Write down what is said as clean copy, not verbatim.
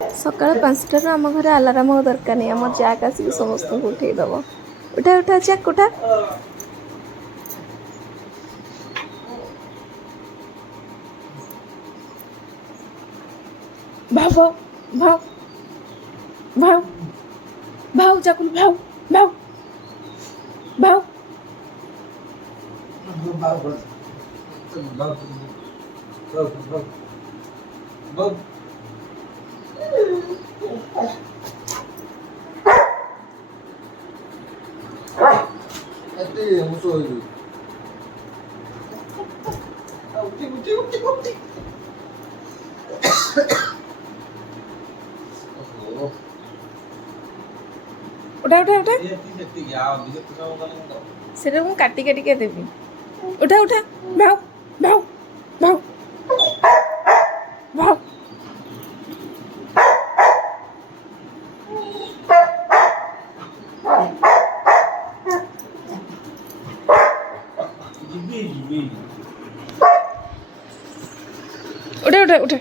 ସକାଳ 5ଟାରୁ ଆମ ଘରେ ଆଲାରାମ ଆଉ ଦରକାର ନାହିଁ। ଆମ ଜ୍ୟାକ୍ ଆସିକି ସମସ୍ତଙ୍କୁ ଉଠେଇଦବ। ଉଠା ଉଠା ଜ୍ୟାକ୍ ଉଠା। ଭାଉ ଭାଉ ଭାଉ ଭାଉ ଚାକୁଲ ଭାଉ ଭାଉ ଭାଉ। उठा उठा उठा सेटा ମୁଁ କାଟି କାଟିକା ଦେବି। उठा उठा भाउ भाउ भाउ भाउ। उठा उठा उठा